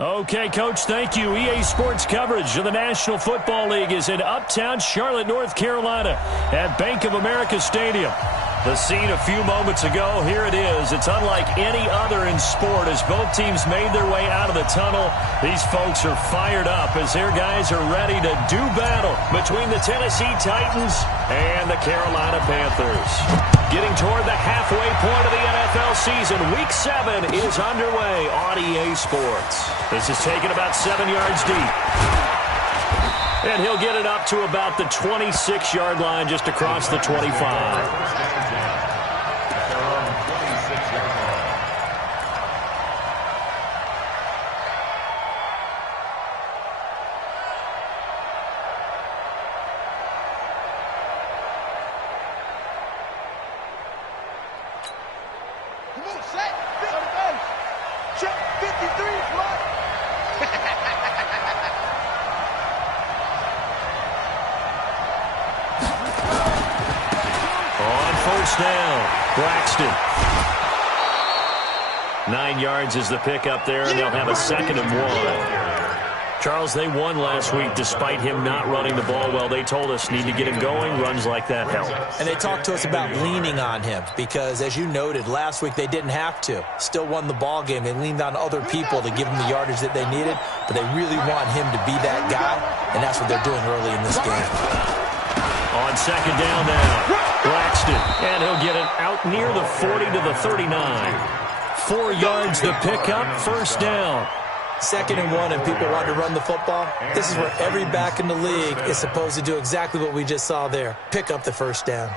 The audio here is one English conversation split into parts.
Okay, Coach, thank you. EA Sports coverage of the National Football League is in Uptown Charlotte, North Carolina at Bank of America Stadium. The scene a few moments ago, here it is. It's unlike any other in sport as both teams made their way out of the tunnel. These folks are fired up as their guys are ready to do battle between the Tennessee Titans and the Carolina Panthers. Getting toward the halfway point of the NFL season, Week 7 is underway on EA Sports. This is taken about 7 yards deep. And he'll get it up to about the 26-yard line just across the 25. Down, Braxton. 9 yards is the pickup there, and they'll have a 2nd and 1. Charles, they won last week despite him not running the ball well. They told us need to get him going. Runs like that help. And they talked to us about leaning on him because, as you noted, last week they didn't have to. Still won the ball game. They leaned on other people to give them the yardage that they needed, but they really want him to be that guy, and that's what they're doing early in this game. On 2nd down now, Braxton, and he'll get it out near the 40 to the 39. 4 yards the pickup, 1st down. 2nd and 1, and people want to run the football. This is where every back in the league is supposed to do exactly what we just saw there. Pick up the 1st down.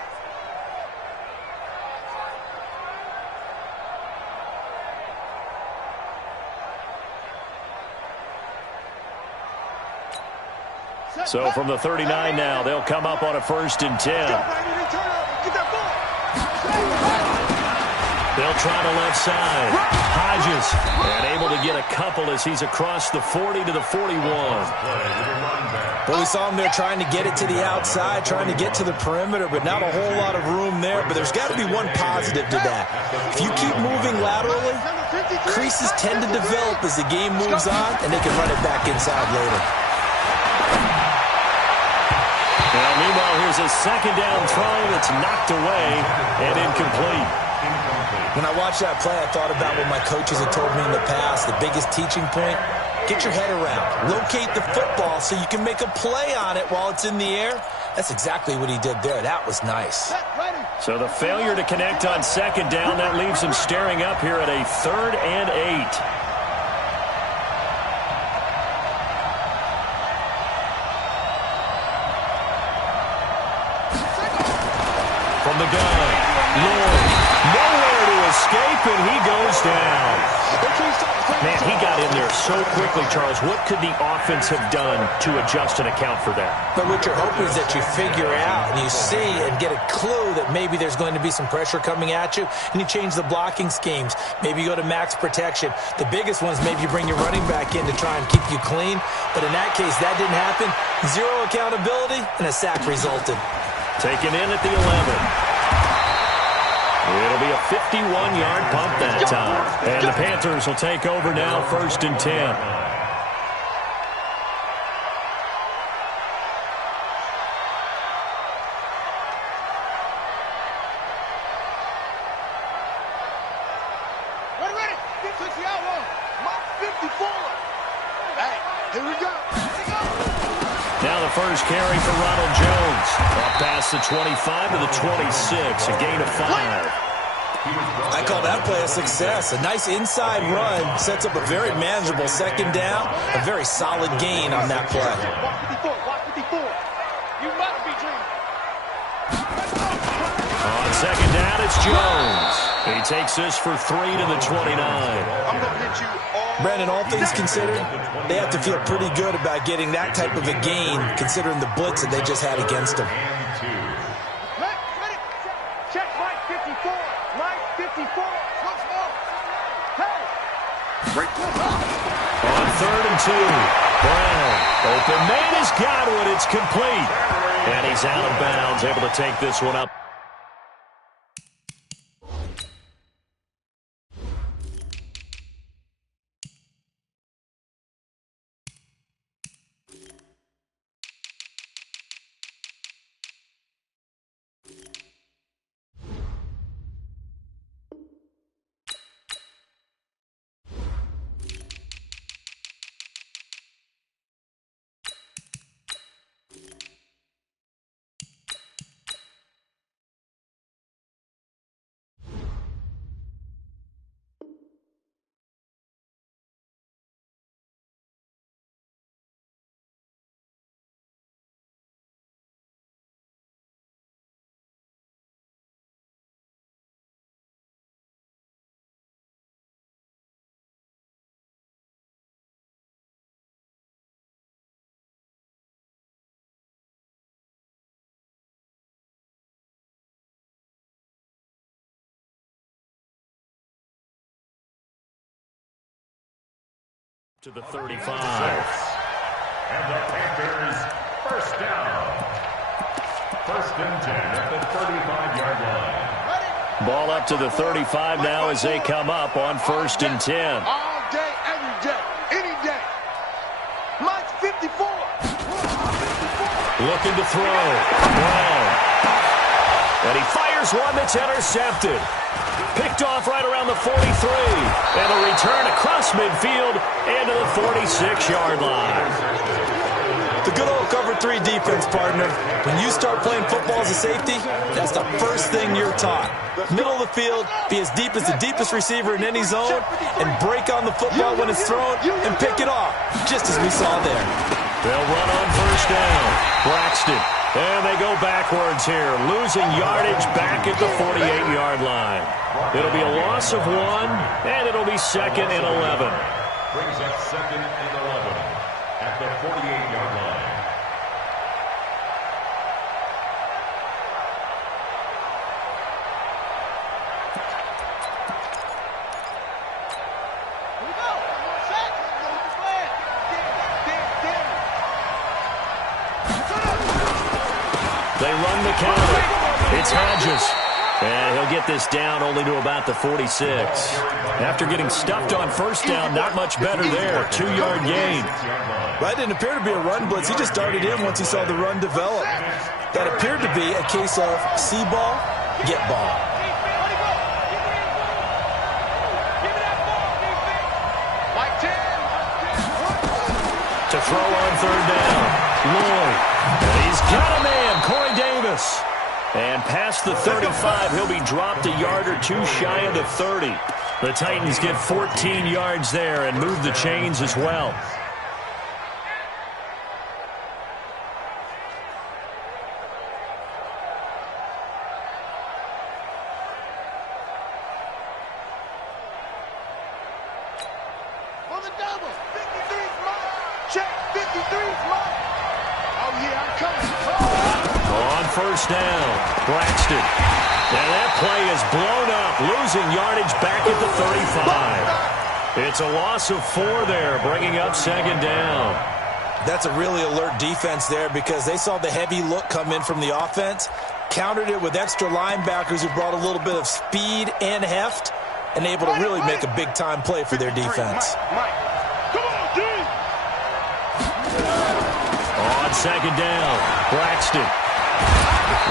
So from the 39 now, they'll come up on a 1st and 10. They'll try the left side. Hodges, and able to get a couple as he's across the 40 to the 41. Well, we saw him there trying to get it to the outside, trying to get to the perimeter, but not a whole lot of room there. But there's got to be one positive to that. If you keep moving laterally, creases tend to develop as the game moves on, and they can run it back inside later. Well, meanwhile, here's a 2nd down throw that's knocked away and incomplete. When I watched that play, I thought about what my coaches had told me in the past. The biggest teaching point, get your head around. Locate the football so you can make a play on it while it's in the air. That's exactly what he did there. That was nice. So the failure to connect on 2nd down, that leaves him staring up here at a 3rd and 8. From the gun, Lloyd, nowhere to escape, and he goes down. Man, he got in there so quickly, Charles. What could the offense have done to adjust and account for that? But what you're hoping is that you figure out and you see and get a clue that maybe there's going to be some pressure coming at you, and you change the blocking schemes. Maybe you go to max protection. The biggest ones, maybe you bring your running back in to try and keep you clean. But in that case, that didn't happen. 0 accountability, and a sack resulted. Taken in at the 11. It'll be a 51-yard punt that time. And the Panthers will take over now, 1st and 10. Ready. Switch the outlaw. Mark 54. Hey, here we go. Now the first carry for Ronald Jones. Up past the 25 to the 26, a gain of 5. I call that play a success. A nice inside run sets up a very manageable 2nd down. A very solid gain on that play. Walk 54. You must be dreaming. On 2nd down, it's Jones. He takes this for 3 to the 29. I'm going to hit you all. Brandon, all things considered, they have to feel pretty good about getting that type of a gain, considering the blitz that they just had against them. Ready. Check Mike 54. Mike 54. Once more. Hey. On 3rd and 2, Brown. Open man has got it. It's complete. And he's out of bounds, able to take this one up. To the 35. And the Panthers first down. First and 10 at the 35-yard line. Ball up to the 35 now as they come up on first and 10. All day, every day, any day. Mike's 54. Looking to throw. Brown. And he fires one that's intercepted. Picked off right around the 43. And a return across midfield into the 46-yard line. The good old cover 3 defense, partner. When you start playing football as a safety, that's the first thing you're taught. Middle of the field, be as deep as the deepest receiver in any zone, and break on the football when it's thrown and pick it off, just as we saw there. They'll run on first down. Braxton. And they go backwards here, losing yardage back at the 48-yard line. It'll be a loss of 1, and it'll be second and 11. Brings up second and 11 at the 48-yard line. They run the counter. It's Hodges. And he'll get this down only to about the 46. After getting stuffed on first down, not much better there. 2-yard gain. That didn't appear to be a run blitz. He just darted in once he saw the run develop. That appeared to be a case of see ball, get ball. To throw on third down. Lloyd. And he's got a man, Corey Davis. And past the 35, he'll be dropped a yard or 2 shy of the 30. The Titans get 14 yards there and move the chains as well. For the double. 53's mine. Check. 53's mine. Oh, yeah, I'm coming. On first down, Braxton. And that play is blown up, losing yardage back at the 35. It's a loss of 4 there, bringing up second down. That's a really alert defense there because they saw the heavy look come in from the offense, countered it with extra linebackers who brought a little bit of speed and heft, and able to really make a big-time play for their defense. On second down, Braxton.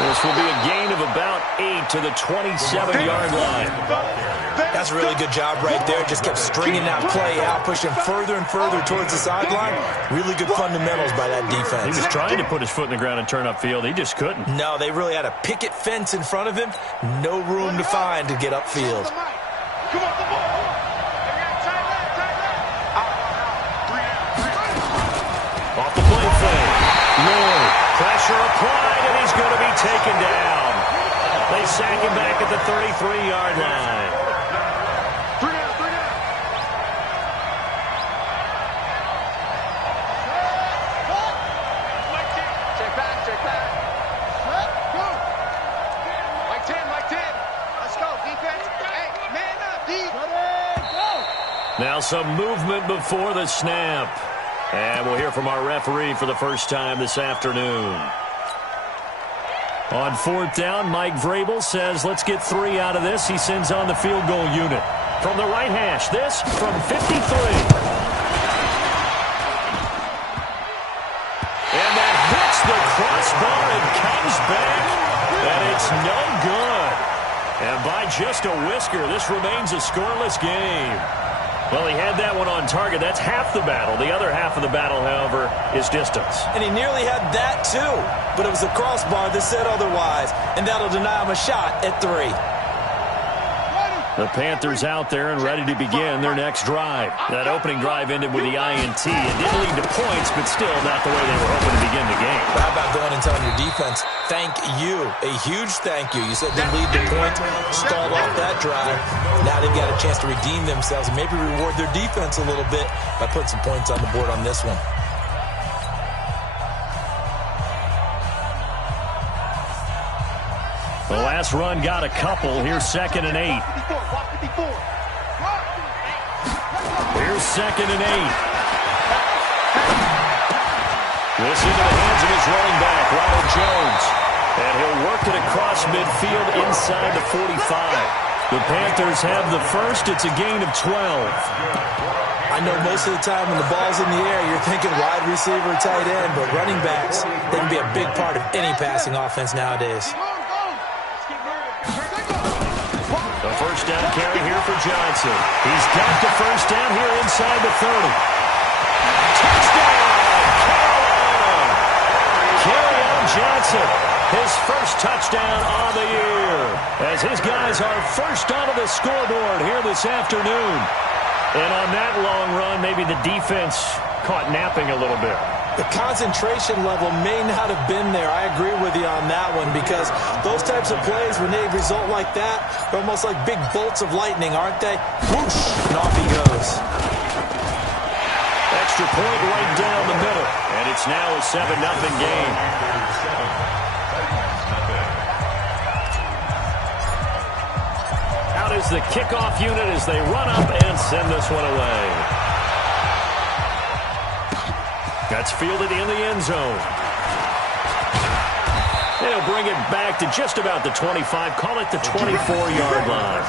This will be a gain of about 8 to the 27-yard line. That's a really good job right there. Just kept stringing that play out, pushing further and further towards the sideline. Really good fundamentals by that defense. He was trying to put his foot in the ground and turn upfield. He just couldn't. No, they really had a picket fence in front of him. No room to find to get upfield. Off the play fake. Lloyd, pressure applied, and he's going to be taken down. They sack him back at the 33-yard line. Check back. Mike 10. Let's go, defense. Hey, man up, D. Now some movement before the snap. And we'll hear from our referee for the first time this afternoon. On fourth down, Mike Vrabel says, let's get 3 out of this. He sends on the field goal unit. From the right hash, this from 53. And that hits the crossbar and comes back. And it's no good. And by just a whisker, this remains a scoreless game. Well, he had that one on target. That's half the battle. The other half of the battle, however, is distance. And he nearly had that, too. But it was the crossbar that said otherwise. And that'll deny him a shot at 3. The Panthers out there and ready to begin their next drive. That opening drive ended with the INT. It didn't lead to points, but still not the way they were hoping to begin the game. How about going and telling your defense, thank you, a huge thank you. You said didn't lead to points, stalled off that drive. Now they've got a chance to redeem themselves and maybe reward their defense a little bit by putting some points on the board on this one. The last run got a couple. Here's second and 8. Here's second and 8. This into the hands of his running back, Ronald Jones. And he'll work it across midfield inside the 45. The Panthers have the first. It's a gain of 12. I know most of the time when the ball's in the air, you're thinking wide receiver, tight end, but running backs, they can be a big part of any passing offense nowadays. The first down carry here for Johnson. He's got the first down here inside the 30. Touchdown, Carolina! Kerryon Johnson, his first touchdown on the year, as his guys are first onto the scoreboard here this afternoon. And on that long run, maybe the defense caught napping a little bit. The concentration level may not have been there. I agree with you on that one, because those types of plays, when they result like that, they're almost like big bolts of lightning, aren't they? Whoosh, and off he goes. Extra point right down the middle, and it's now a 7-0 game. Out is the kickoff unit as they run up and send this one away. That's fielded in the end zone. They'll bring it back to just about the 25. Call it the 24-yard line.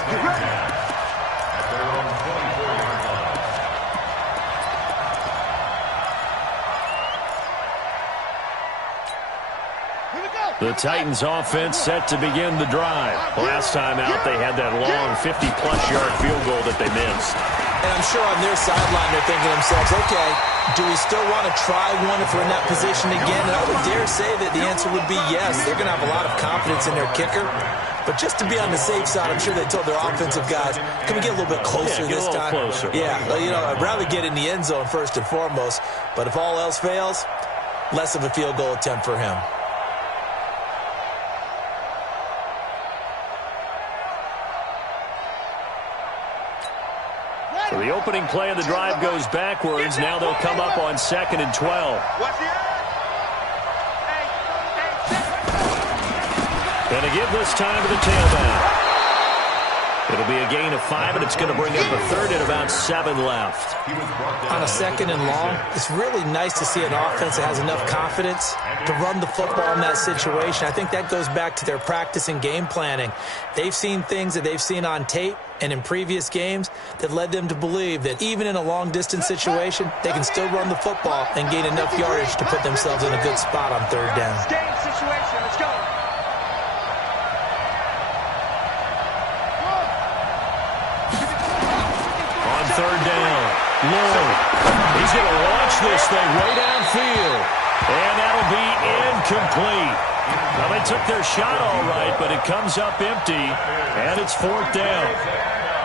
The Titans offense set to begin the drive. Last time out, they had that long 50-plus yard field goal that they missed. And I'm sure on their sideline they're thinking to themselves, okay, do we still want to try one if we're in that position again? And I would dare say that the answer would be yes. They're going to have a lot of confidence in their kicker. But just to be on the safe side, I'm sure they told their offensive guys, can we get a little bit closer this time? Closer. Yeah, well, I'd rather get in the end zone first and foremost. But if all else fails, less of a field goal attempt for him. So the opening play of the drive goes backwards. Now they'll come up on 2nd and 12. And to give this time to the tailback. It'll be a gain of 5, and it's going to bring up a third and about 7 left. On a 2nd and long, it's really nice to see an offense that has enough confidence to run the football in that situation. I think that goes back to their practice and game planning. They've seen things that they've seen on tape and in previous games that led them to believe that even in a long-distance situation, they can still run the football and gain enough yardage to put themselves in a good spot on 3rd down. Game situation. Let's go. On 3rd down, Lord. He's going to launch this thing way downfield. And that'll be incomplete. Well, they took their shot all right, but it comes up empty, and it's 4th down.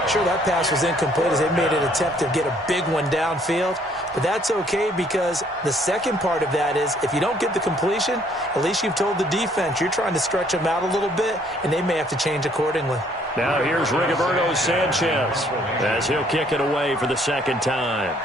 Sure, that pass was incomplete as they made an attempt to get a big one downfield. But that's okay, because the second part of that is if you don't get the completion, at least you've told the defense you're trying to stretch them out a little bit, and they may have to change accordingly. Now here's Rigoberto Sanchez as he'll kick it away for the 2nd time.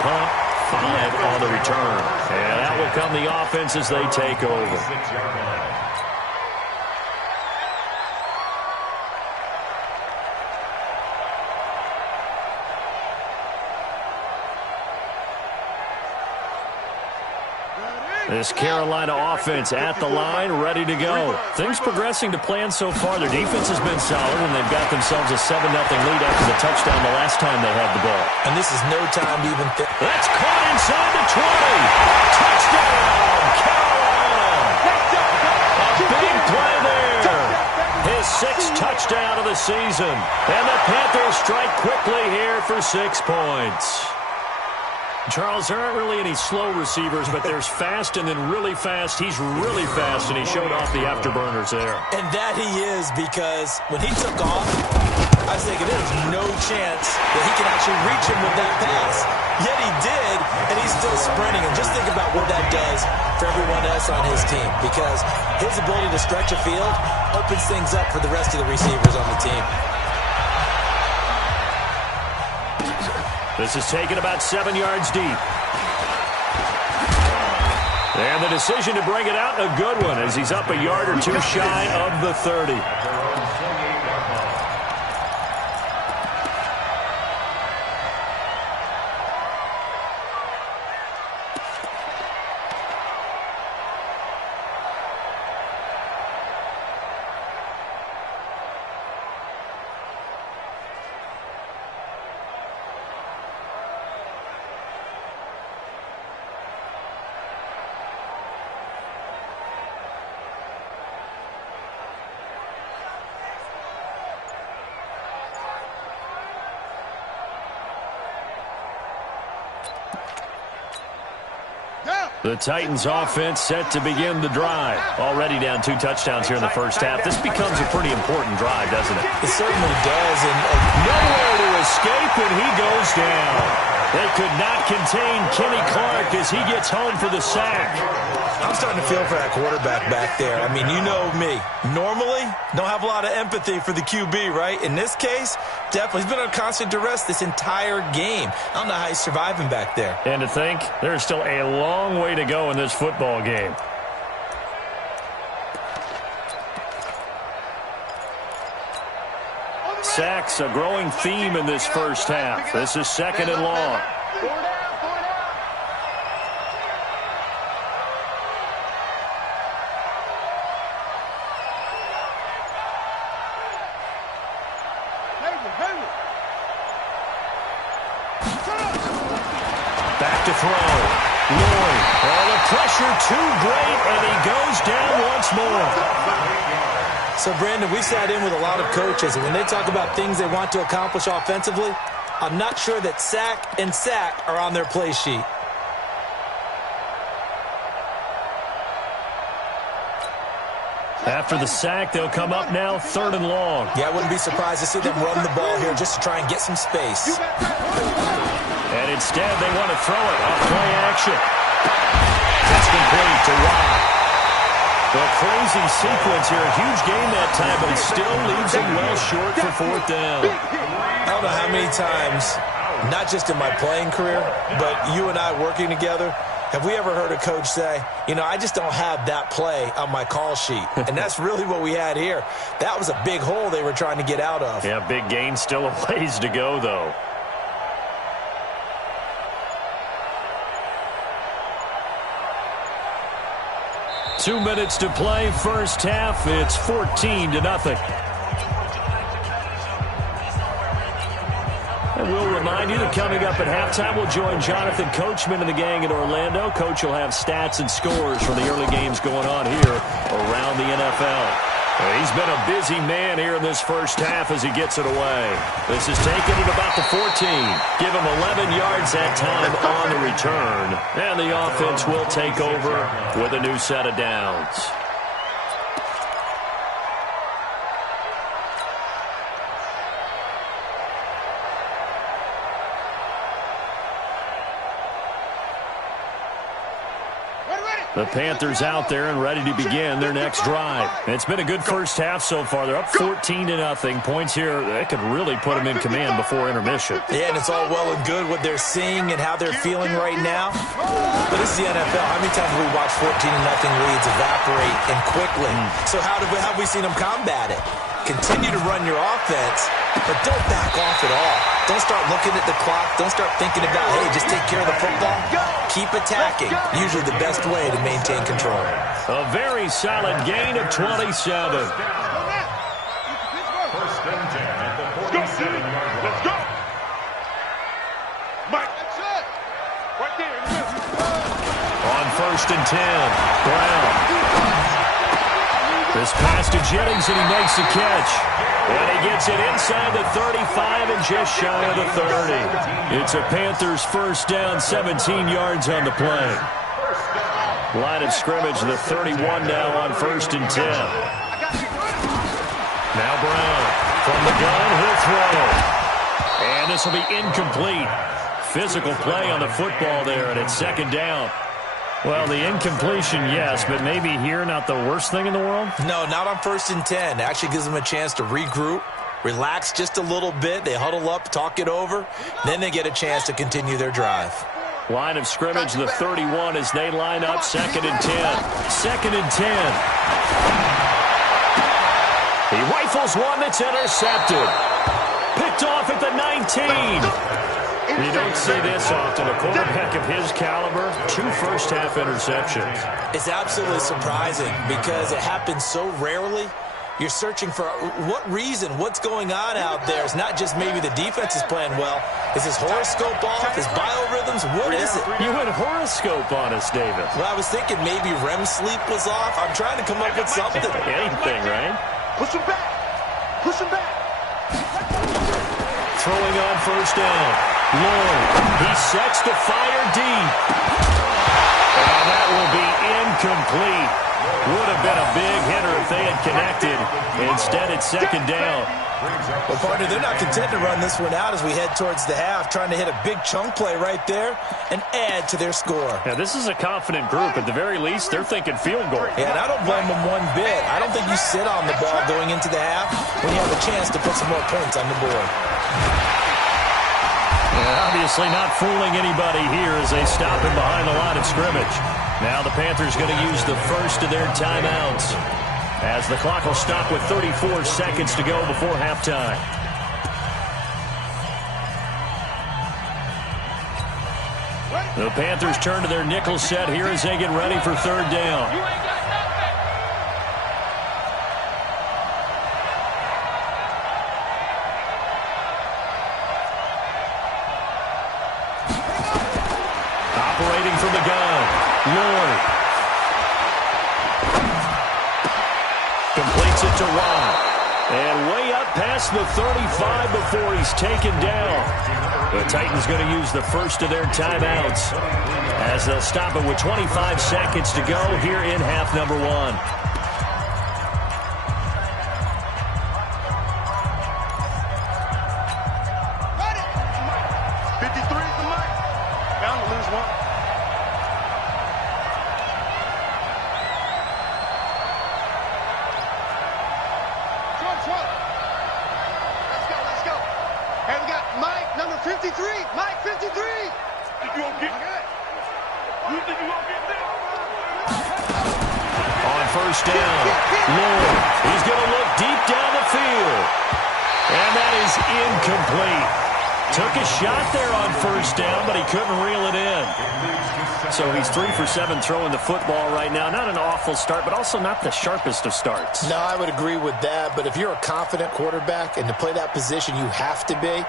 Punt, 5 on the return. And that will come the offense as they take over. This Carolina offense at the line, ready to go. Things progressing to plan so far. Their defense has been solid, and they've got themselves a 7-0 lead after the touchdown the last time they had the ball. And this is no time to even think. That's caught inside the 20. Touchdown, Carolina. A big play there. His 6th touchdown of the season. And the Panthers strike quickly here for 6 points. Charles, there aren't really any slow receivers, but there's fast and then really fast. He's really fast, and he showed off the afterburners there. And that he is, because when he took off, I was thinking there's no chance that he can actually reach him with that pass. Yet he did, and he's still sprinting. And just think about what that does has for everyone else on his team, because his ability to stretch a field opens things up for the rest of the receivers on the team. This is taken about 7 yards deep. And the decision to bring it out, a good one, as he's up a yard or two shy of the 30. The Titans offense set to begin the drive. Already down 2 touchdowns here in the first half. This becomes a pretty important drive, doesn't it? It certainly does. And nowhere to escape, and he goes down. They could not contain Kenny Clark as he gets home for the sack. I'm starting to feel for that quarterback back there. I mean, you know me. Normally, don't have a lot of empathy for the QB, right? In this case, definitely. He's been on constant duress this entire game. I don't know how he's surviving back there. And to think, there's still a long way to go in this football game. Sacks, a growing theme in this first half. This is 2nd and long. Back to throw. Lloyd. Oh, the pressure too great, and he goes down once more. So, Brandon, we sat in with a lot of coaches, and when they talk about things they want to accomplish offensively, I'm not sure that sack and sack are on their play sheet. After the sack, they'll come up now 3rd and long. Yeah, I wouldn't be surprised to see them run the ball here just to try and get some space. And instead, they want to throw it off play action. It's complete to Watt. A crazy sequence here. A huge game that time, but it still leaves him well short for 4th down. I don't know how many times, not just in my playing career, but you and I working together, have we ever heard a coach say, you know, I just don't have that play on my call sheet? And that's really what we had here. That was a big hole they were trying to get out of. Yeah, big gain, still a ways to go, though. Two minutes to play, first half. It's 14-0. And we'll remind you that coming up at halftime, we'll join Jonathan Coachman and the gang in Orlando. Coach will have stats and scores from the early games going on here around the NFL. He's been a busy man here in this first half as he gets it away. This is taken at about the 14. Give him 11 yards that time on the return. And the offense will take over with a new set of downs. The Panthers out there and ready to begin their next drive. It's been a good first half so far. They're up 14-0. Points here, that could really put them in command before intermission. Yeah, and it's all well and good what they're seeing and how they're feeling right now. But this is the NFL. How many times have we watched 14-0 leads evaporate and quickly? So how have we seen them combat it? Continue to run your offense, but don't back off at all. Don't start looking at the clock. Don't start thinking about, hey, just take care of the football. Keep attacking. Usually the best way to maintain control. A very solid gain of 27. First and 10 at the 47-yard line. Let's go. Mike. That's it. Right there. On first and 10, Brown. This pass to Jennings, and he makes the catch. And he gets it inside the 35 and just shy of the 30. It's a Panthers first down, 17 yards on the play. Line of scrimmage, the 31 now on first and 10. Now Brown from the gun, he'll throw. And this will be incomplete. Physical play on the football there, and it's 2nd down. Well, the incompletion, yes, but maybe here not the worst thing in the world? No, not on 1st and 10. Actually gives them a chance to regroup, relax just a little bit. They huddle up, talk it over. Then they get a chance to continue their drive. Line of scrimmage, the 31 as they line up, 2nd and 10. 2nd and 10. He rifles one that's intercepted. Picked off at the 19. You don't see this often. A quarterback of his caliber, 2 first-half interceptions. It's absolutely surprising because it happens so rarely. You're searching for what reason, what's going on out there. It's not just maybe the defense is playing well. Is his horoscope off? His biorhythms? What is it? You went horoscope on us, David. Well, I was thinking maybe REM sleep was off. I'm trying to come up with something. Anything, right? Push him back. Push him back. Throwing on 1st down. Lloyd, he sets to fire deep. And that will be incomplete. Would have been a big hitter if they had connected. Instead, it's 2nd down. Well, partner, they're not content to run this one out as we head towards the half, trying to hit a big chunk play right there and add to their score. Now, this is a confident group. At the very least, they're thinking field goal. Yeah, and I don't blame them one bit. I don't think you sit on the ball going into the half when you have a chance to put some more points on the board. Yeah, obviously not fooling anybody here as they stop him behind the line of scrimmage. Now the Panthers going to use the first of their timeouts as the clock will stop with 34 seconds to go before halftime. The Panthers turn to their nickel set here as they get ready for 3rd down. Operating from the gun, Lloyd. Completes it to Watt. And way up past the 35 before he's taken down. The Titans going to use the first of their timeouts as they'll stop it with 25 seconds to go here in half number 1. First down, Lloyd. He's going to look deep down the field. And that is incomplete. Took a shot there on 1st down, but he couldn't reel it in. So he's 3 for 7 throwing the football right now. Not an awful start, but also not the sharpest of starts. No, I would agree with that. But if you're a confident quarterback and to play that position, you have to be.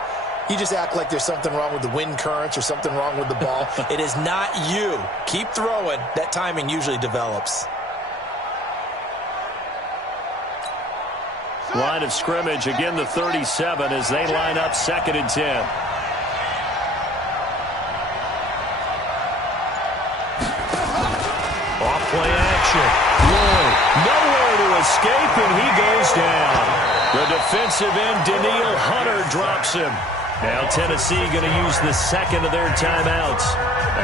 You just act like there's something wrong with the wind currents or something wrong with the ball. It is not you. Keep throwing. That timing usually develops. Line of scrimmage, again the 37 as they line up 2nd and 10. Off play action. Lloyd, nowhere to escape, and he goes down. The defensive end, Daniil Hunter, drops him. Now Tennessee going to use the 2nd of their timeouts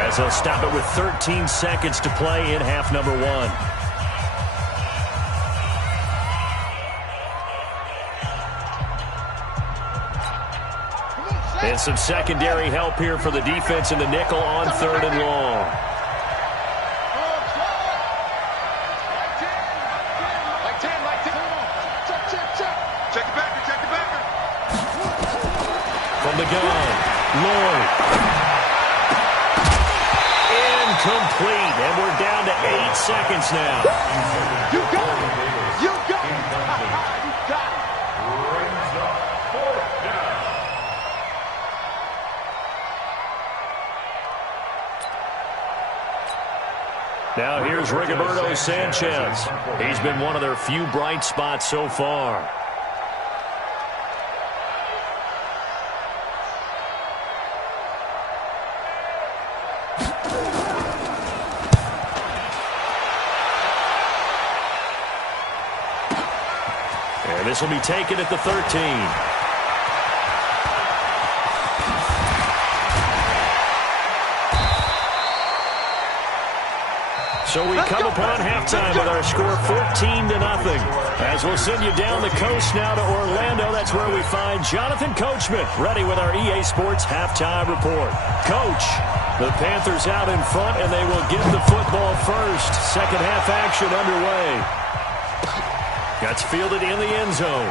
as they'll stop it with 13 seconds to play in half number 1. And some secondary help here for the defense in the nickel on 3rd and long. From the gun, Lloyd. Incomplete, and we're down to 8 seconds now. You got it. You got it. You got it. Brings up 4th down. Now here's Rigoberto Sanchez. He's been one of their few bright spots so far. And this will be taken at the 13. So we come upon halftime with our score 14-0. As we'll send you down the coast now to Orlando, that's where we find Jonathan Coachman, ready with our EA Sports halftime report. Coach, the Panthers out in front, and they will get the football first. Second half action underway. Gets fielded in the end zone.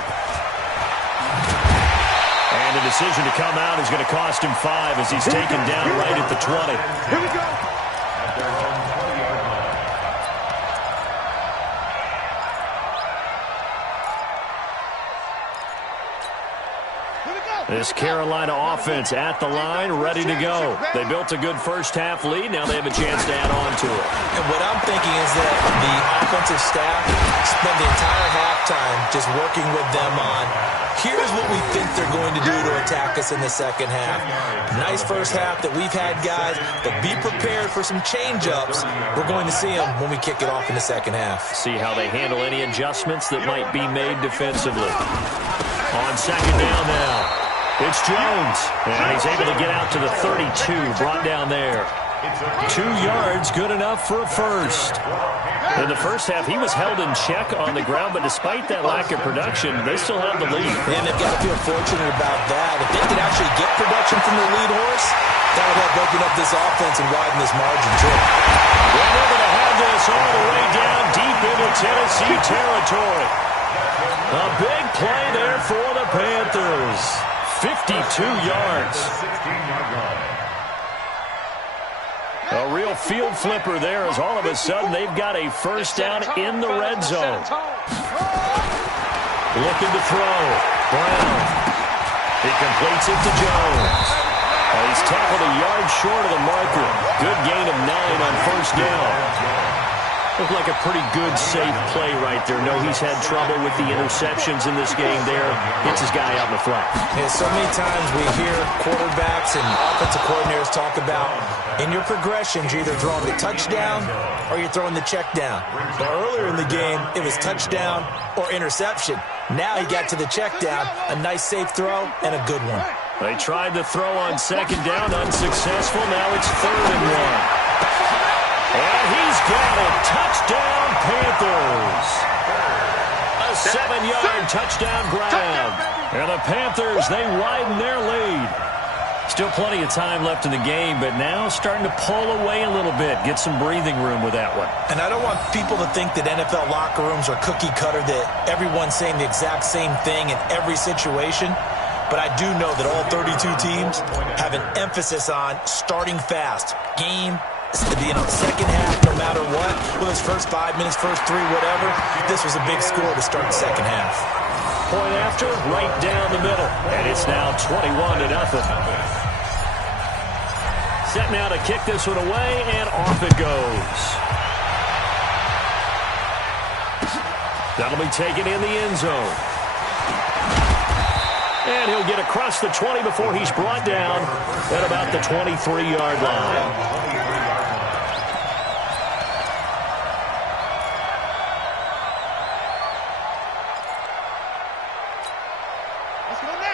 And the decision to come out is going to cost him 5 as he's taken down right at the 20. Here we go. This Carolina offense at the line, ready to go. They built a good first half lead. Now they have a chance to add on to it. And what I'm thinking is that the offensive staff spend the entire halftime just working with them on, here's what we think they're going to do to attack us in the second half. Nice first half that we've had, guys, but be prepared for some change-ups. We're going to see them when we kick it off in the second half. See how they handle any adjustments that might be made defensively. On second down now. It's Jones, and he's able to get out to the 32, brought down there. 2 yards, good enough for a first. In the first half, he was held in check on the ground, but despite that lack of production, they still have the lead. And they've got to feel fortunate about that. If they could actually get production from the lead horse, that would help open up this offense and widen this margin, too. Well, they're going to have this all the way down deep into Tennessee territory. A big play there for the Panthers. 52 yards. A real field flipper there as all of a sudden they've got a first down in the red zone. Looking to throw. Brown. He completes it to Jones. He's tackled a yard short of the marker. Good gain of 9 on first down. Looked like a pretty good, safe play right there. No, he's had trouble with the interceptions in this game there. Hits his guy out in the flat. Yeah, so many times we hear quarterbacks and offensive coordinators talk about in your progressions, you're either throwing the touchdown or you're throwing the check down. But earlier in the game, it was touchdown or interception. Now he got to the check down, a nice safe throw, and a good one. They tried to throw on second down, unsuccessful. Now it's 3rd and 1. And he's got it. Touchdown, Panthers. A 7-yard touchdown grab. And the Panthers, they widen their lead. Still plenty of time left in the game, but now starting to pull away a little bit. Get some breathing room with that one. And I don't want people to think that NFL locker rooms are cookie cutter, that everyone's saying the exact same thing in every situation. But I do know that all 32 teams have an emphasis on starting fast. Game, second half, no matter what, whether it's first 5 minutes, first 3, whatever, this was a big score to start the second half. Point after, right down the middle, and it's now 21-0. Set now to kick this one away, and off it goes. That'll be taken in the end zone. And he'll get across the 20 before he's brought down at about the 23-yard line.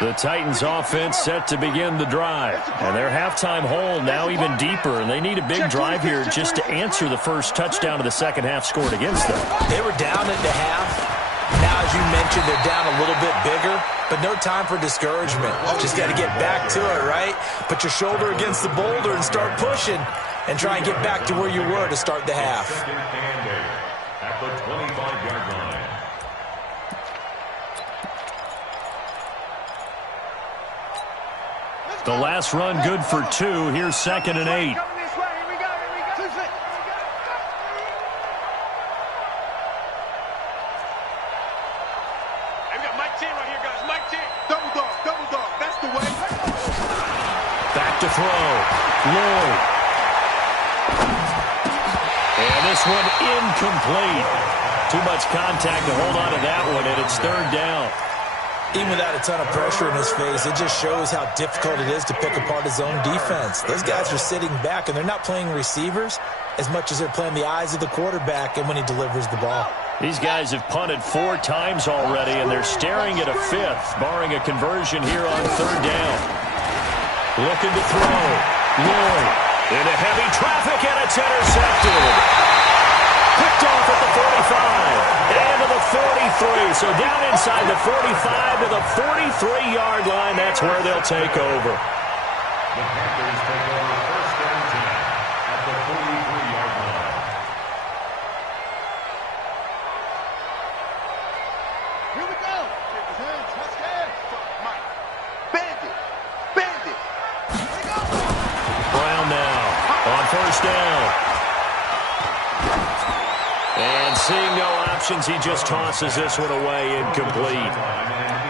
The Titans offense set to begin the drive. And their halftime hole now even deeper. And they need a big drive here just to answer the first touchdown of the second half scored against them. They were down at the half. Now, as you mentioned, they're down a little bit bigger, but no time for discouragement. Just got to get back to it, right? Put your shoulder against the boulder and start pushing and try and get back to where you were to start the half. At the 25-yard line. The last run good for 2. Here's 2nd and 8. Back to throw. Lloyd. And this one incomplete. Too much contact to hold on to that one, and it's 3rd down. Even without a ton of pressure in his face, it just shows how difficult it is to pick apart his own defense. Those guys are sitting back, and they're not playing receivers as much as they're playing the eyes of the quarterback and when he delivers the ball. These guys have punted 4 times already, and they're staring at a 5th, barring a conversion here on 3rd down. Looking to throw. Lloyd into heavy traffic, and it's intercepted. three. So down inside the 45 to the 43-yard line. That's where they'll take over. The Panthers take over first and 10 at the 43-yard line. Here we go. Touchdown. Mike. Bend it. Bend it. Here we go. Brown now on first down. And seeing no options, he just tosses this one away incomplete.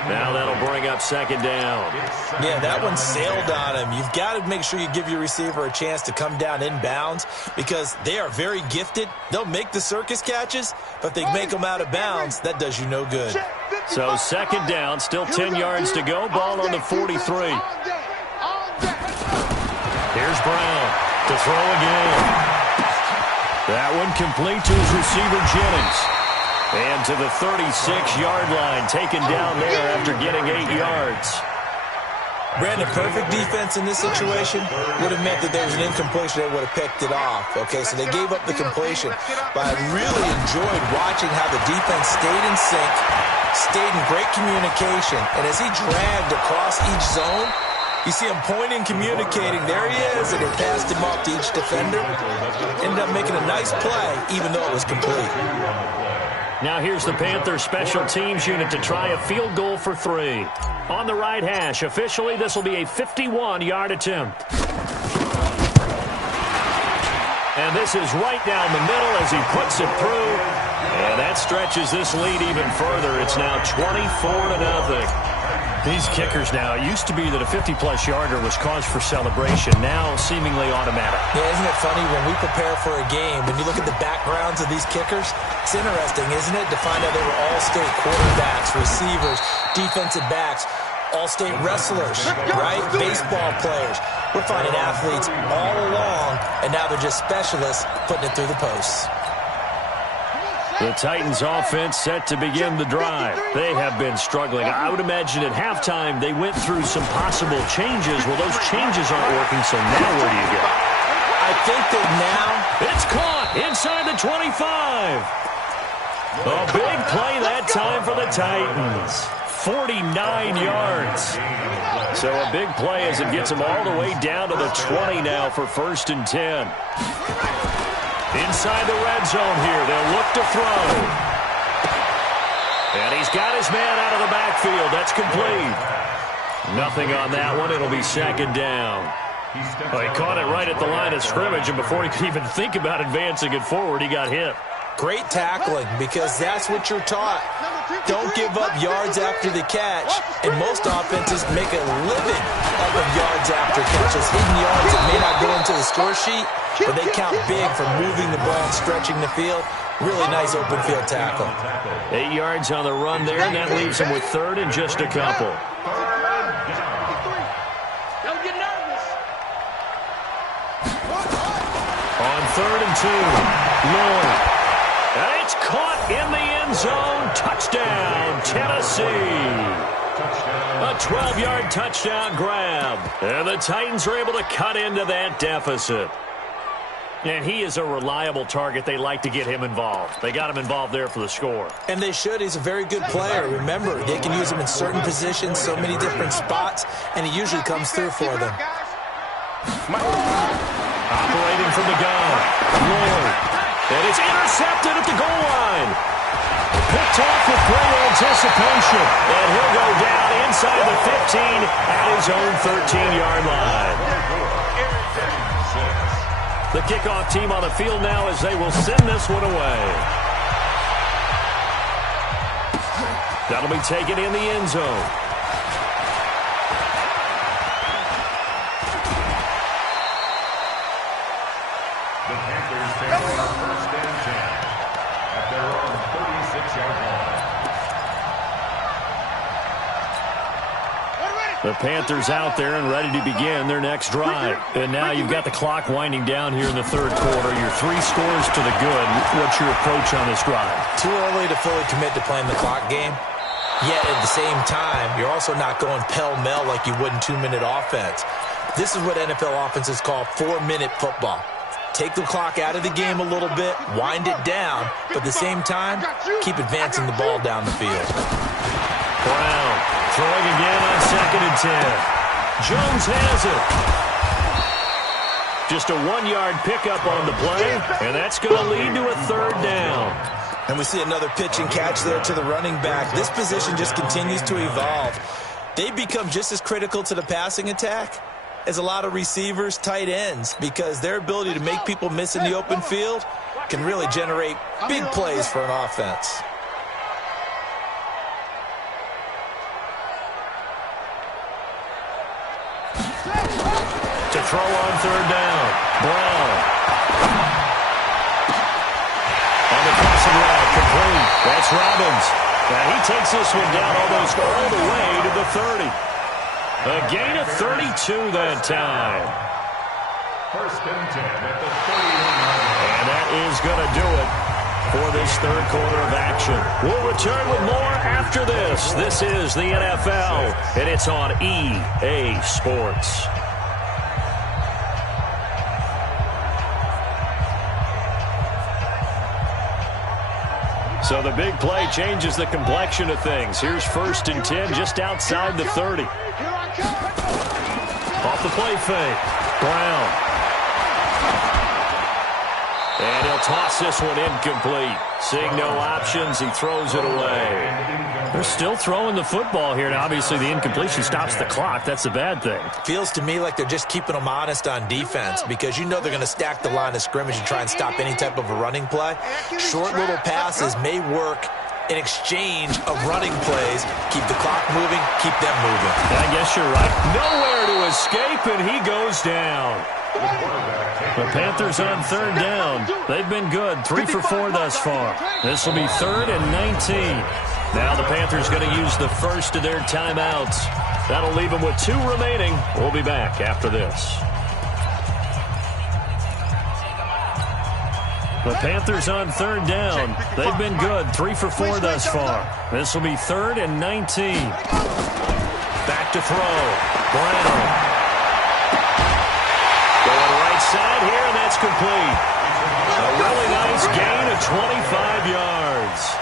Now that'll bring up second down. Yeah, that one sailed on him. You've got to make sure you give your receiver a chance to come down inbounds because they are very gifted. They'll make the circus catches, but if they make them out of bounds, that does you no good. So second down, still 10 yards to go. Ball on the 43. Here's Brown to throw again. That one complete to his receiver, Jennings. And to the 36-yard line, taken down there after getting 8 yards. Brandon, perfect defense in this situation would have meant that there was an incompletion. They would have picked it off. Okay, so they gave up the completion. But I really enjoyed watching how the defense stayed in sync, stayed in great communication. And as he dragged across each zone, you see him pointing, communicating. There he is, and they passed him off to each defender. Ended up making a nice play, even though it was complete. Now here's the Panthers special teams unit to try a field goal for 3. On the right hash, officially this will be a 51-yard attempt. And this is right down the middle as he puts it through. And that stretches this lead even further. It's now 24-0. These kickers now, it used to be that a 50-plus yarder was cause for celebration, now seemingly automatic. Yeah, isn't it funny when we prepare for a game, when you look at the backgrounds of these kickers, it's interesting, isn't it, to find out they were all-state quarterbacks, receivers, defensive backs, all-state wrestlers, right? Baseball players. We're finding athletes all along, and now they're just specialists putting it through the posts. The Titans offense set to begin the drive. They have been struggling. I would imagine at halftime they went through some possible changes. Well, those changes aren't working, so now where do you go? I think that now... It's caught inside the 25. A big play that time for the Titans. 49 yards. So a big play as it gets them all the way down to the 20 now for first and 10. Inside the red zone here, they'll look to throw. And he's got his man out of the backfield. That's complete. Nothing on that one. It'll be second down. Well, he caught it right at the line of scrimmage, and before he could even think about advancing it forward, he got hit. Great tackling, because that's what you're taught. Don't give up yards after the catch, and most offenses make a living off of yards after catches. Hidden yards that may not go into the score sheet, but they count big for moving the ball and stretching the field. Really nice open field tackle. 8 yards on the run there, and that leaves him with third and just a couple. Don't get nervous. On third and 2, Lloyd. And it's caught in the end zone. Touchdown, Tennessee. A 12-yard touchdown grab. And the Titans are able to cut into that deficit. And he is a reliable target. They like to get him involved. They got him involved there for the score. And they should. He's a very good player. Remember, they can use him in certain positions, so many different spots, and he usually comes through for them. Operating from the gun, Lloyd. And it's intercepted at the goal line. Picked off with great anticipation. And he'll go down inside the 15 at his own 13-yard line. The kickoff team on the field now as they will send this one away. That'll be taken in the end zone. The Panthers take over first and 10 at their own 36-yard line. The Panthers out there and ready to begin their next drive. And now you've got the clock winding down here in the third quarter. Your 3 scores to the good. What's your approach on this drive? Too early to fully commit to playing the clock game. Yet at the same time, you're also not going pell-mell like you would in 2-minute offense. This is what NFL offenses call 4-minute football. take the clock out of the game a little bit, wind it down, but at the same time, keep advancing the ball down the field. Brown throwing again on 2nd and 10. Jones has it. Just a 1-yard pickup on the play, and that's going to lead to a 3rd down. And we see another pitch and catch there to the running back. This position just continues to evolve. They become just as critical to the passing attack as a lot of receivers, tight ends, because their ability to make people miss in the open field can really generate big plays for an offense. To throw on 3rd down, Brown. On the passing route, complete. That's Robbins. Now he takes this one down almost all the way to the 30. A gain of 32 that time. 1st and 10 at the 31. And that is going to do it for this 3rd quarter of action. We'll return with more after this. This is the NFL, and it's on EA Sports. So the big play changes the complexion of things. Here's 1st and 10 just outside the 30. Off the play fake. Brown. And he'll toss this one incomplete. Seeing no options, he throws it away. They're still throwing the football here. Now, obviously, the incompletion stops the clock. That's a bad thing. Feels to me like they're just keeping them honest on defense because you know they're going to stack the line of scrimmage and try and stop any type of a running play. Short little passes may work in exchange of running plays. Keep the clock moving, keep them moving. I guess you're right. Nowhere to escape, and he goes down. The Panthers on 3rd down. They've been good. 3 for 4 thus far. This will be 3rd and 19. Now the Panthers going to use the first of their timeouts. That'll leave them with 2 remaining. We'll be back after this. The Panthers on 3rd down. They've been good. 3 for 4 thus far. This will be 3rd and 19. Back to throw. Brown. Going right side here, and that's complete. A really nice gain of 25 yards.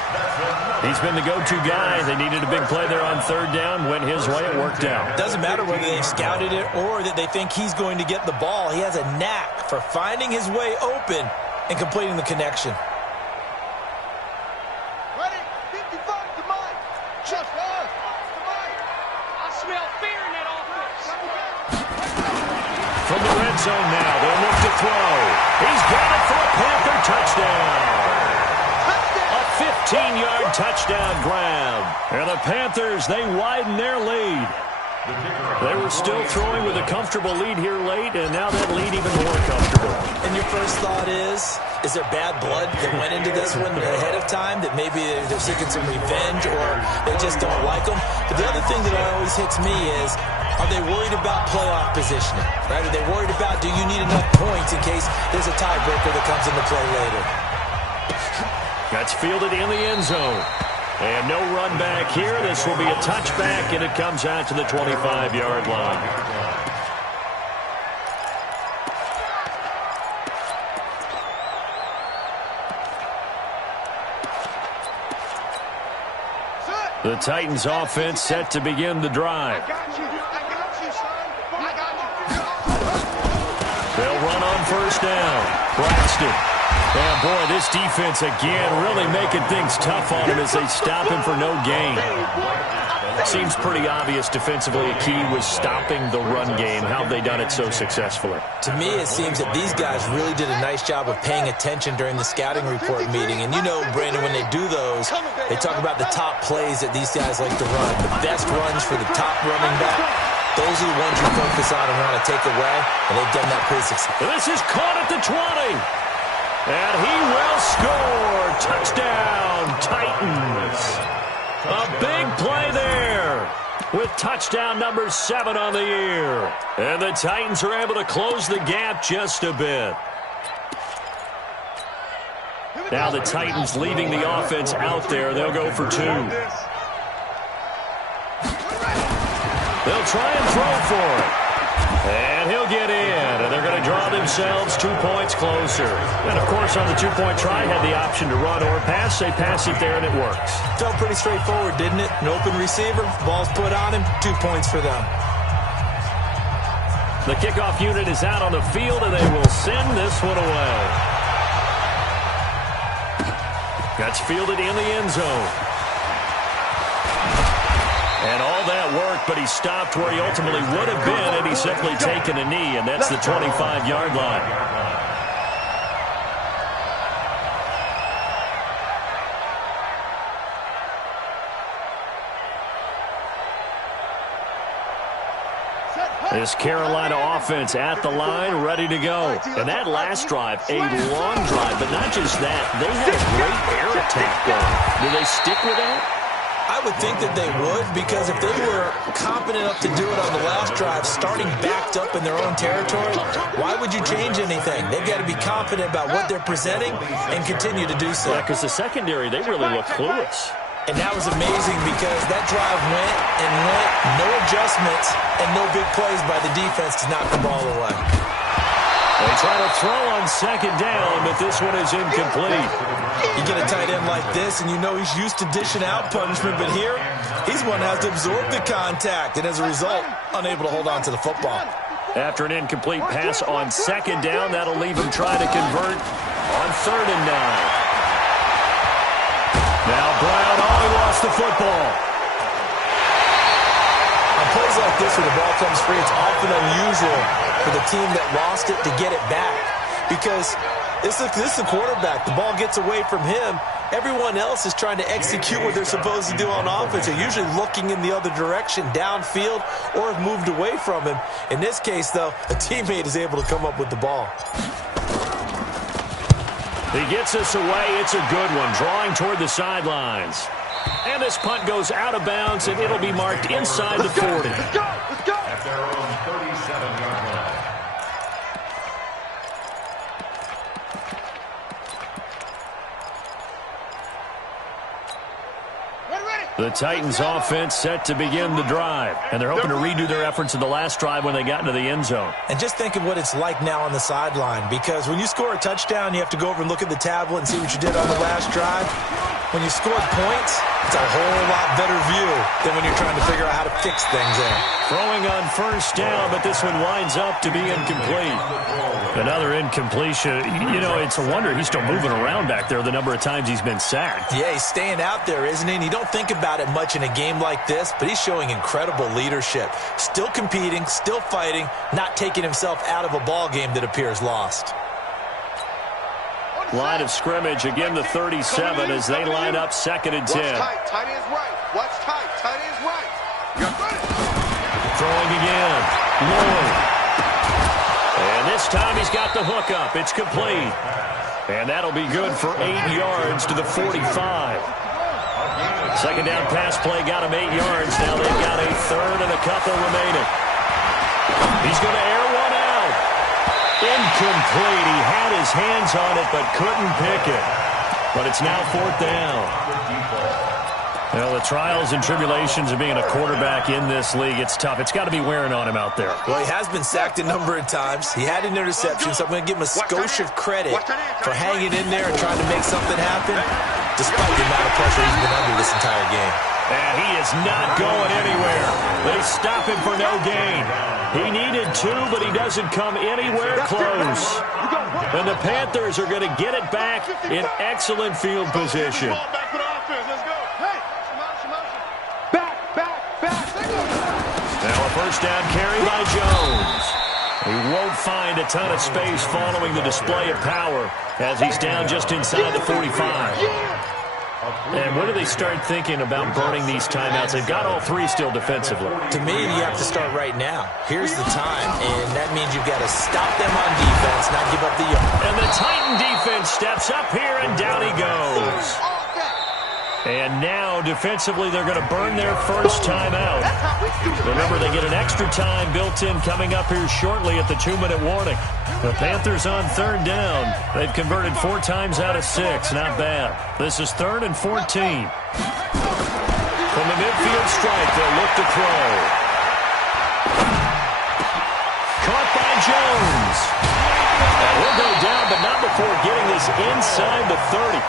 He's been the go-to guy. They needed a big play there on 3rd down. Went his way. It worked out. Doesn't matter whether they've scouted it or that they think he's going to get the ball. He has a knack for finding his way open and completing the connection. Ready? 55 to Mike. Just us. To Mike. I smell fear in that offense. From the red zone now, they'll look to throw. He's got it for a Panther touchdown. A 15-yard touchdown grab. And the Panthers, they widen their lead. They were still throwing with a comfortable lead here late, and now that lead even more comfortable. And your first thought is there bad blood that went into this one ahead of time, that maybe they're seeking some revenge or they just don't like them? But the other thing that always hits me is, are they worried about playoff positioning? Right? Are they worried about, do you need enough points in case there's a tiebreaker that comes into play later? That's fielded in the end zone. And no run back here. This will be a touchback, and it comes out to the 25-yard line. The Titans offense set to begin the drive. They'll run on 1st down. Braxton. And boy, this defense again really making things tough on him as they stop him for no gain. Seems pretty obvious defensively a key was stopping the run game. How have they done it so successfully? To me, it seems that these guys really did a nice job of paying attention during the scouting report meeting. And you know, Brandon, when they do those, they talk about the top plays that these guys like to run. The best runs for the top running back. Those are the ones you focus on and want to take away. And they've done that pretty successfully. This is caught at the 20. And he will score. Touchdown, Titans. A big play there with touchdown number 7 on the year. And the Titans are able to close the gap just a bit. Now the Titans leaving the offense out there. They'll go for 2. They'll try and throw for it. And he'll get in. And they're going to draw them themselves 2 points closer. And, of course, on the two-point try, had the option to run or pass. They pass it there, and it works. Felt pretty straightforward, didn't it? An open receiver, ball's put on him, 2 points for them. The kickoff unit is out on the field, and they will send this one away. That's fielded in the end zone. And all that work, but he stopped where he ultimately would have been had he simply taken a knee, and that's the 25-yard line. This Carolina offense at the line, ready to go. And that last drive, a long drive, but not just that. They had a great air attack going. Do they stick with that? I would think that they would, because if they were competent enough to do it on the last drive, starting backed up in their own territory, why would you change anything? They've got to be confident about what they're presenting and continue to do so. Yeah, because the secondary, they really look clueless. And that was amazing because that drive went and went, no adjustments, and no big plays by the defense to knock the ball away. They try to throw on second down, but this one is incomplete. You get a tight end like this, and you know he's used to dishing out punishment, but here, he's one that has to absorb the contact, and as a result, unable to hold on to the football. After an incomplete pass on second down, that'll leave him trying to convert on 3rd and 9. Now Brown, he lost the football. On plays like this, when the ball comes free, it's often unusual for the team that lost it to get it back. Because this is the quarterback. The ball gets away from him. Everyone else is trying to execute what they're supposed to do on offense. They're usually looking in the other direction, downfield, or have moved away from him. In this case, though, a teammate is able to come up with the ball. He gets us away. It's a good one, drawing toward the sidelines. And this punt goes out of bounds, and it'll be marked inside the 40. Let's go! Let's go! At their own 37-yard line. The Titans offense set to begin the drive, and they're hoping to redo their efforts in the last drive when they got into the end zone. And just think of what it's like now on the sideline, because when you score a touchdown, you have to go over and look at the tablet and see what you did on the last drive. When you scored points, it's a whole lot better view than when you're trying to figure out how to fix things there. Throwing on 1st down, but this one winds up to be incomplete. Another incompletion. You know, it's a wonder he's still moving around back there the number of times he's been sacked. Yeah, he's staying out there, isn't he? And you don't think about it much in a game like this, but he's showing incredible leadership. Still competing, still fighting, not taking himself out of a ball game that appears lost. Line of scrimmage, again the 37 as they line up 2nd and 10. Watch tight, tight end's right. Watch tight, tight end's right. Throwing again. Lloyd. And this time he's got the hook up. It's complete. And that'll be good for 8 yards to the 45. Second down pass play got him 8 yards. Now they've got a 3rd and a couple remaining. He's going to air one out. Incomplete. He had his hands on it but couldn't pick it. But it's now 4th down. Well, the trials and tribulations of being a quarterback in this league, it's tough. It's got to be wearing on him out there. Well, he has been sacked a number of times. He had an interception, so I'm going to give him a skosh of credit for hanging in there and trying to make something happen, despite the amount of pressure he's been under this entire game. And he is not going anywhere. They stop him for no gain. He needed 2, but he doesn't come anywhere close. And the Panthers are going to get it back in excellent field position. Now a 1st down carry by Jones. He won't find a ton of space following the display of power as he's down just inside the 45. And when do they start thinking about burning these timeouts? They've got all 3 still defensively. To me, you have to start right now. Here's the time, and that means you've got to stop them on defense, not give up the yard. And the Titan defense steps up here, and down he goes. And now, defensively, they're going to burn their 1st timeout. Remember, they get an extra time built in coming up here shortly at the 2-minute warning. The Panthers on 3rd down. They've converted 4 times out of 6. Not bad. This is 3rd and 14. From the midfield stripe, they'll look to throw. Caught by Jones. And he'll go down, but not before getting this inside the 30.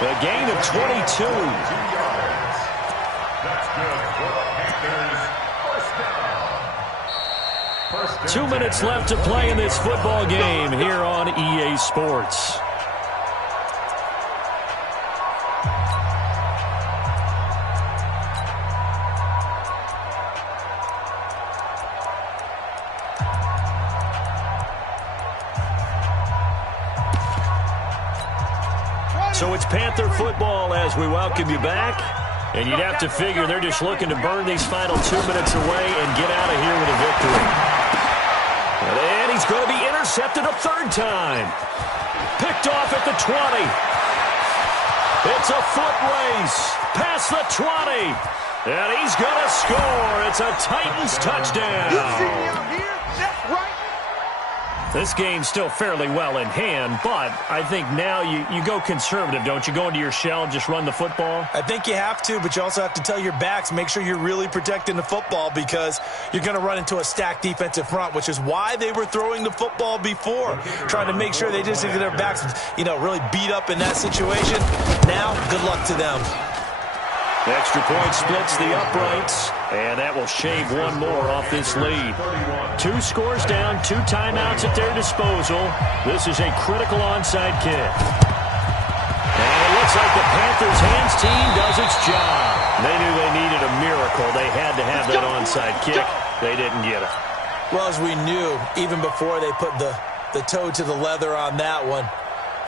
A gain of 22. 2 yards. That's good for the Panthers. First down. 2 minutes left to play in this football game here on EA Sports. So it's Panther football as we welcome you back. And you'd have to figure they're just looking to burn these final 2 minutes away and get out of here with a victory. And he's going to be intercepted a third time. Picked off at the 20. It's a foot race past the 20. And he's going to score. It's a Titans touchdown. You see me out here? That's right. This game's still fairly well in hand, but I think now you go conservative, don't you? Go into your shell and just run the football? I think you have to, but you also have to tell your backs, make sure you're really protecting the football because you're going to run into a stacked defensive front, which is why they were throwing the football before, trying to make sure they just get their backs, really beat up in that situation. Now, good luck to them. The extra point splits the uprights, and that will shave one more off this lead. 2 scores down, 2 timeouts at their disposal. This is a critical onside kick. And it looks like the Panthers hands team does its job. They knew they needed a miracle. They had to have that onside kick. They didn't get it. Well, as we knew, even before they put the toe to the leather on that one,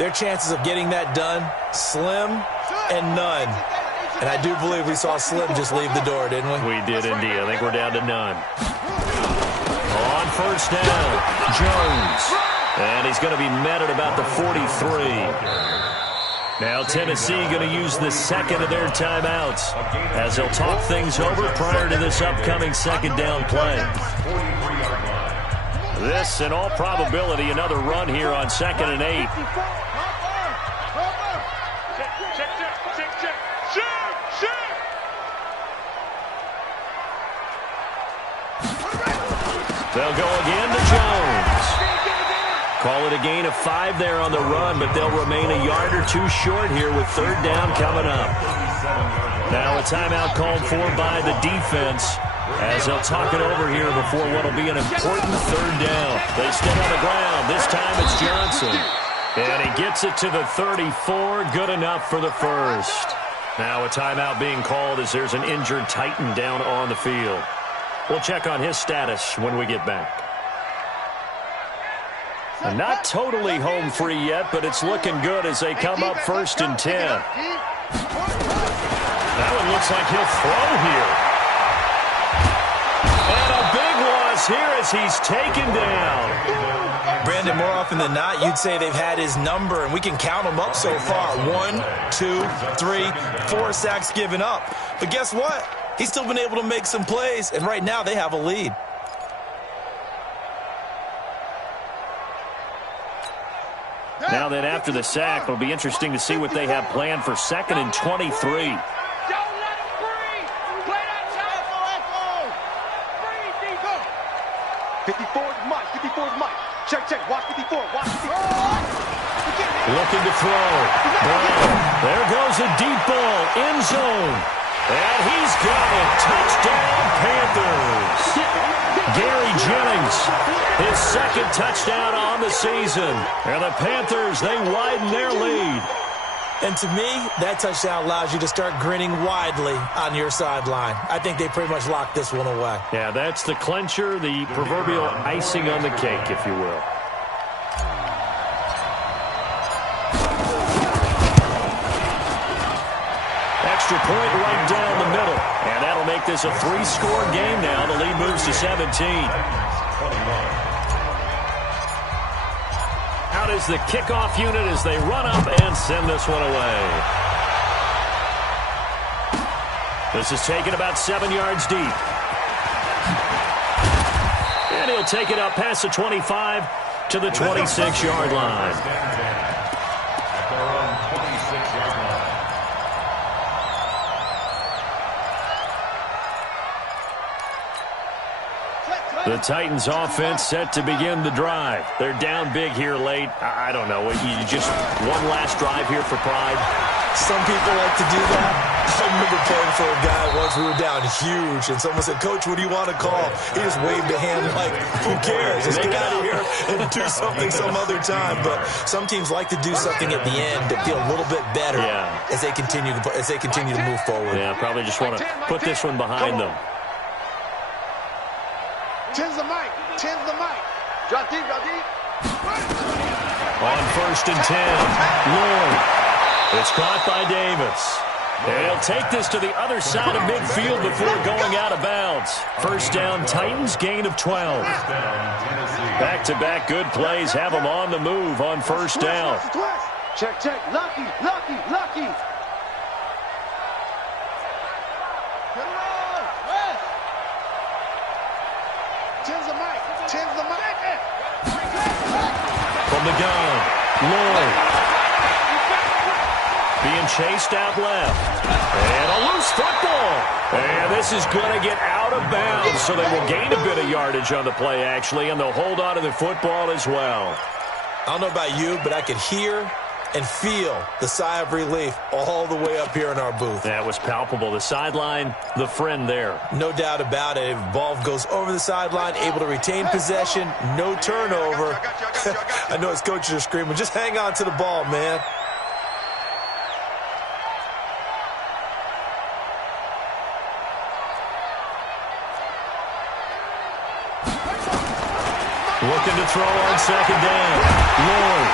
their chances of getting that done, slim and none. And I do believe we saw Slim just leave the door, didn't we? We did indeed. I think we're down to none. On first down, Jones. And he's going to be met at about the 43. Now Tennessee going to use the second of their timeouts as they'll talk things over prior to this upcoming second down play. This, in all probability, another run here on 2nd and 8. They'll go again to Jones. Call it a gain of 5 there on the run, but they'll remain a yard or 2 short here with third down coming up. Now a timeout called for by the defense as they'll talk it over here before what will be an important third down. They stay on the ground. This time it's Johnson. And he gets it to the 34. Good enough for the first. Now a timeout being called as there's an injured Titan down on the field. We'll check on his status when we get back. Not totally home free yet, but it's looking good as they come up 1st and 10. That one looks like he'll throw here. And a big loss here as he's taken down. Brandon, more often than not, you'd say they've had his number, and we can count them up so far. 1, 2, 3, 4 sacks given up. But guess what? He's still been able to make some plays, and right now they have a lead. Now that after the sack, it'll be interesting to see what they have planned for 2nd and 23. Don't let him breathe. Play that tempo. 54 is Mike. 54 is Mike. Check. Watch 54. Watch 54. Looking to throw. Brown. There goes a deep ball. End zone. And he's got it. Touchdown, Panthers. Gary Jennings, his 2nd touchdown on the season. And the Panthers, they widen their lead. And to me, that touchdown allows you to start grinning widely on your sideline. I think they pretty much locked this one away. Yeah, that's the clincher, the proverbial icing on the cake, if you will. Extra point right down the middle. And that'll make this a 3-score game now. The lead moves to 17. Out is the kickoff unit as they run up and send this one away. This is taken about 7 yards deep. And he'll take it up past the 25 to the 26-yard line. At their own 26-yard line. The Titans offense set to begin the drive. They're down big here late. I don't know. You just one last drive here for pride. Some people like to do that. I remember playing for a guy once. We were down huge, and someone said, "Coach, what do you want to call?" He just waved a hand like, "Who cares? Just get out of here and do something some other time." But some teams like to do something at the end to feel a little bit better as they continue to move forward. Yeah, probably just want to put this one behind them. 10's the mic. 10's the mic. Drop deep, drop deep. On 1st and 10, Lloyd. It's caught by Davis. And he'll take this to the other side of midfield before going out of bounds. First down, Titans, gain of 12. Back-to-back good plays have them on the move on first down. Check, check. Lucky, lucky, lucky. Tens the mic. Tens the mic. From the gun, Lloyd. Being chased out left. And a loose football. And this is going to get out of bounds, so they will gain a bit of yardage on the play, actually, and they'll hold on to the football as well. I don't know about you, but I could hear and feel the sigh of relief all the way up here in our booth. That was palpable. The sideline, the friend there. No doubt about it. If the ball goes over the sideline, able to retain possession, no turnover. I know his coaches are screaming, just hang on to the ball, man. Looking to throw on second down. Lloyd.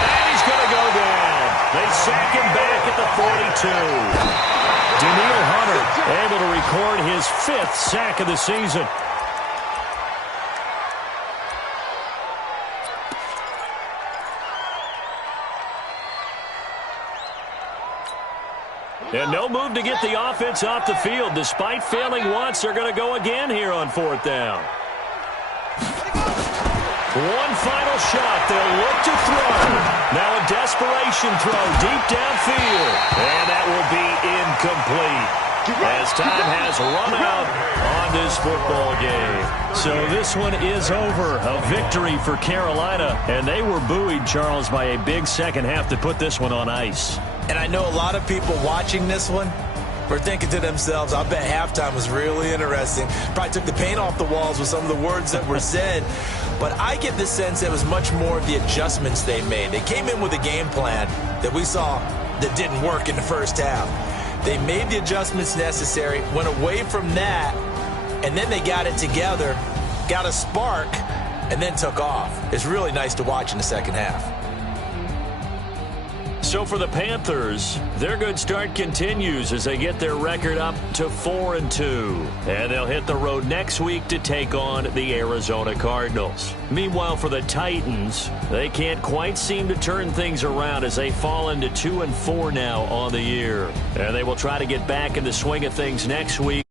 And he's going to go down. They sack him back at the 42. Daniil Hunter able to record his 5th sack of the season. And no move to get the offense off the field. Despite failing once, they're going to go again here on 4th down. One final shot. They'll look to throw. Now a desperation throw deep downfield. And that will be incomplete as time has run out on this football game. So this one is over. A victory for Carolina. And they were buoyed, Charles, by a big second half to put this one on ice. And I know a lot of people watching this one were thinking to themselves, I bet halftime was really interesting. Probably took the paint off the walls with some of the words that were said. But I get the sense it was much more of the adjustments they made. They came in with a game plan that we saw that didn't work in the first half. They made the adjustments necessary, went away from that, and then they got it together, got a spark, and then took off. It's really nice to watch in the second half. So for the Panthers, their good start continues as they get their record up to 4-2. And they'll hit the road next week to take on the Arizona Cardinals. Meanwhile, for the Titans, they can't quite seem to turn things around as they fall into 2-4 now on the year. And they will try to get back in the swing of things next week.